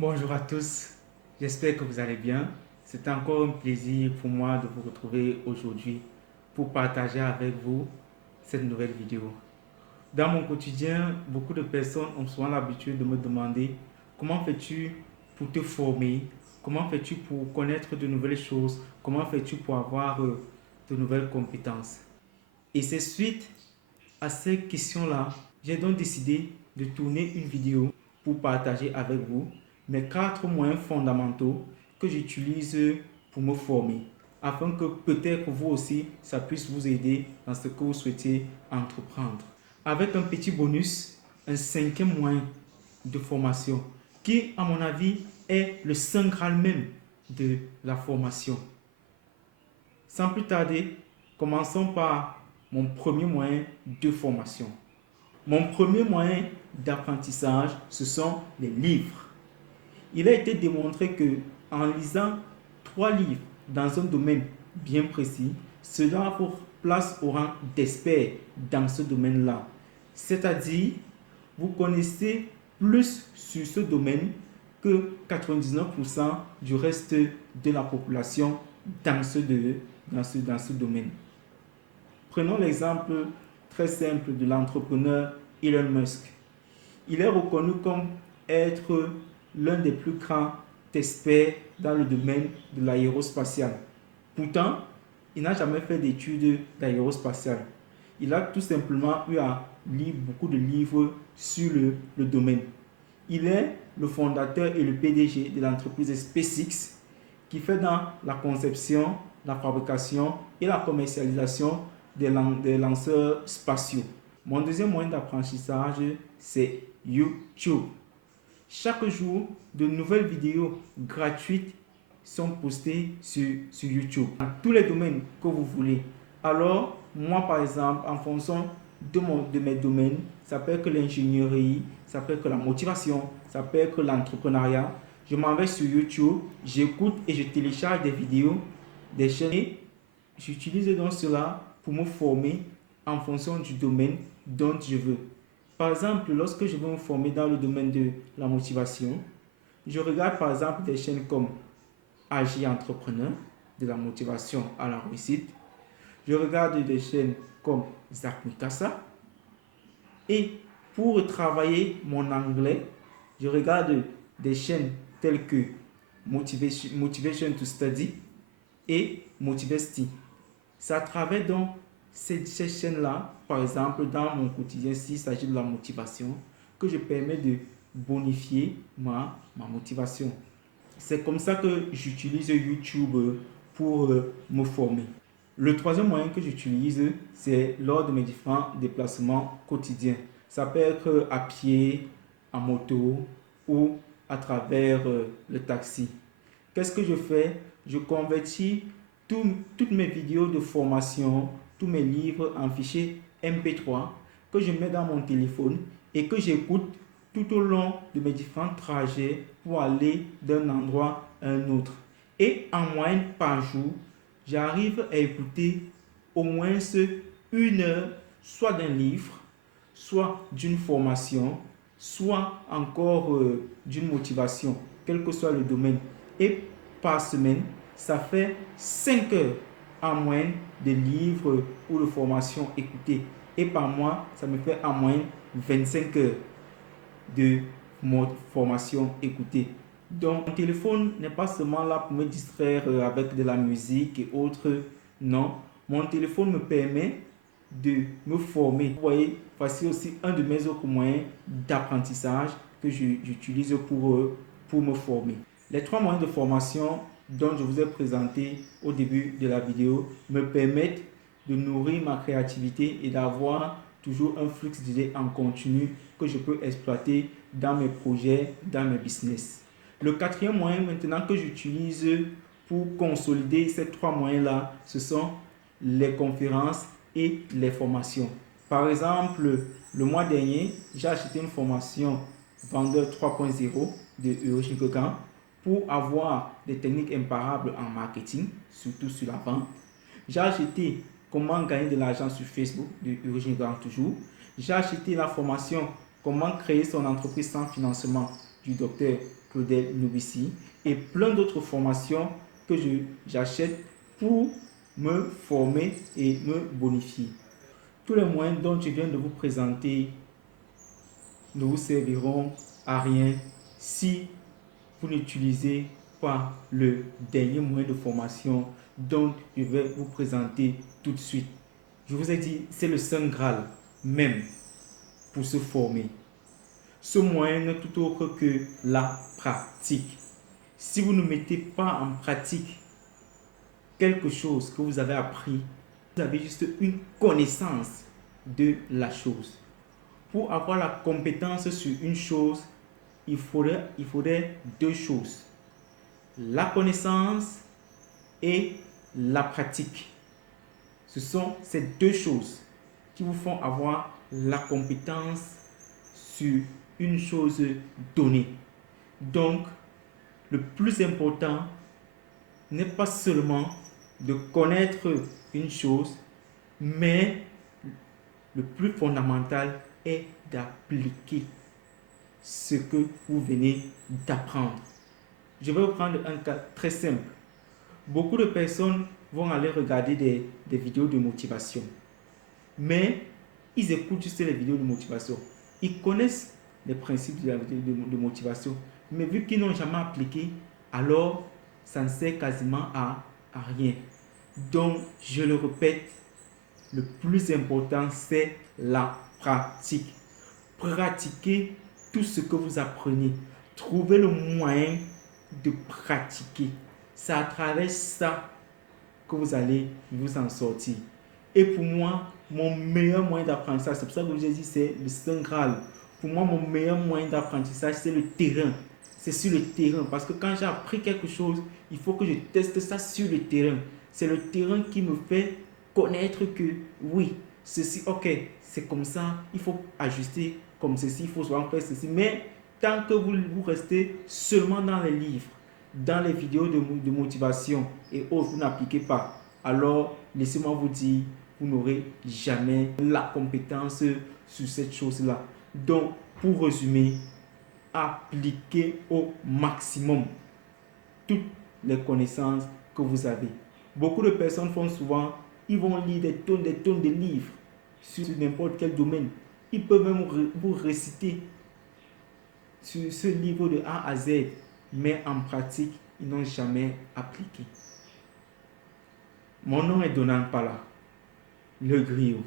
Bonjour à tous, j'espère que vous allez bien. C'est encore un plaisir pour moi de vous retrouver aujourd'hui pour partager avec vous cette nouvelle vidéo. Dans mon quotidien, beaucoup de personnes ont souvent l'habitude de me demander comment fais-tu pour te former, comment fais-tu pour connaître de nouvelles choses, comment fais-tu pour avoir de nouvelles compétences. Et c'est suite à ces questions-là, j'ai donc décidé de tourner une vidéo pour partager avec vous mes 4 moyens fondamentaux que j'utilise pour me former, afin que peut-être vous aussi, ça puisse vous aider dans ce que vous souhaitez entreprendre. Avec un petit bonus, un 5e moyen de formation qui, à mon avis, est le saint graal même de la formation. Sans plus tarder, commençons par mon premier moyen de formation. Mon premier moyen d'apprentissage, ce sont les livres. Il a été démontré que en lisant 3 livres dans un domaine bien précis, cela vous place au rang d'expert dans ce domaine-là. C'est-à-dire, vous connaissez plus sur ce domaine que 99% du reste de la population dans ce domaine. Prenons l'exemple très simple de l'entrepreneur Elon Musk. Il est reconnu comme être l'un des plus grands experts dans le domaine de l'aérospatial. Pourtant, il n'a jamais fait d'études d'aérospatial. Il a tout simplement eu à lire beaucoup de livres sur le domaine. Il est le fondateur et le PDG de l'entreprise SpaceX qui fait dans la conception, la fabrication et la commercialisation des lanceurs spatiaux. Mon deuxième moyen d'apprentissage, c'est YouTube. Chaque jour, de nouvelles vidéos gratuites sont postées sur YouTube, dans tous les domaines que vous voulez. Alors, moi par exemple, en fonction de mes domaines, ça peut être l'ingénierie, ça peut être la motivation, ça peut être l'entrepreneuriat. Je m'en vais sur YouTube, j'écoute et je télécharge des vidéos, des chaînes et j'utilise donc cela pour me former en fonction du domaine dont je veux. Par exemple, lorsque je veux me former dans le domaine de la motivation, je regarde par exemple des chaînes comme Agir Entrepreneur, de la motivation à la réussite. Je regarde des chaînes comme Zach Mikasa. Et pour travailler mon anglais, je regarde des chaînes telles que Motivation to Study et Motivesti. C'est à travers donc ces chaînes-là, par exemple, dans mon quotidien, s'il s'agit de la motivation, que je permets de bonifier ma motivation. C'est comme ça que j'utilise YouTube pour me former. Le troisième moyen que j'utilise, c'est lors de mes différents déplacements quotidiens. Ça peut être à pied, en moto ou à travers le taxi. Qu'est-ce que je fais? Je convertis toutes mes vidéos de formation, tous mes livres en fichier MP3 que je mets dans mon téléphone et que j'écoute tout au long de mes différents trajets pour aller d'un endroit à un autre. Et en moyenne par jour, j'arrive à écouter au moins 1 heure, soit d'un livre, soit d'une formation, soit encore d'une motivation, quel que soit le domaine. Et par semaine, ça fait 5 heures en moyenne de livres ou de formations écoutées. Et par mois, ça me fait en moyenne 25 heures de formation écoutée. Donc, mon téléphone n'est pas seulement là pour me distraire avec de la musique et autres. Non, mon téléphone me permet de me former. Vous voyez, voici aussi un de mes autres moyens d'apprentissage que j'utilise pour me former. Les 3 moyens de formation dont je vous ai présenté au début de la vidéo me permettent de nourrir ma créativité et d'avoir toujours un flux d'idées en continu que je peux exploiter dans mes projets, dans mes business. Le 4e moyen maintenant que j'utilise pour consolider ces 3 moyens-là, ce sont les conférences et les formations. Par exemple, le mois dernier, j'ai acheté une formation Vendeur 3.0 de Hiroshi Kogan pour avoir des techniques imparables en marketing, surtout sur la vente. J'ai acheté Comment gagner de l'argent sur Facebook de Hiroshi Kogan toujours. J'ai acheté la formation Comment créer son entreprise sans financement du docteur Claudel Novici et plein d'autres formations que j'achète pour me former et me bonifier. Tous les moyens dont je viens de vous présenter ne vous serviront à rien si vous n'utilisez pas le dernier moyen de formation dont je vais vous présenter tout de suite. Je vous ai dit, c'est le Saint Graal même pour se former. Ce moyen n'est tout autre que la pratique. Si vous ne mettez pas en pratique quelque chose que vous avez appris, vous avez juste une connaissance de la chose. Pour avoir la compétence sur une chose, il faudrait deux choses. La connaissance et la pratique. Ce sont ces deux choses qui vous font avoir la compétence sur une chose donnée. Donc, le plus important n'est pas seulement de connaître une chose, mais le plus fondamental est d'appliquer ce que vous venez d'apprendre. Je vais vous prendre un cas très simple. Beaucoup de personnes vont aller regarder des vidéos de motivation, mais ils écoutent juste les vidéos de motivation. Ils connaissent les principes de motivation, mais vu qu'ils n'ont jamais appliqué, alors ça ne sert quasiment à rien. Donc, je le répète, le plus important, c'est la pratique. Pratiquez tout ce que vous apprenez. Trouvez le moyen de pratiquer. C'est à travers ça que vous allez vous en sortir. Et pour moi, mon meilleur moyen d'apprentissage, c'est pour ça que je vous ai dit, c'est le Saint Graal. Pour moi, mon meilleur moyen d'apprentissage, c'est le terrain. C'est sur le terrain. Parce que quand j'ai appris quelque chose, il faut que je teste ça sur le terrain. C'est le terrain qui me fait connaître que oui, ceci, ok, c'est comme ça, il faut ajuster comme ceci, il faut souvent faire ceci. Mais tant que vous restez seulement dans les livres, dans les vidéos de motivation et autres, vous n'appliquez pas, alors laissez-moi vous dire, vous n'aurez jamais la compétence sur cette chose-là. Donc, pour résumer, appliquez au maximum toutes les connaissances que vous avez. Beaucoup de personnes font souvent, ils vont lire des tonnes de livres sur n'importe quel domaine. Ils peuvent même vous réciter sur ce livre de A à Z, mais en pratique, ils n'ont jamais appliqué. Mon nom est Donald Pala, le griot.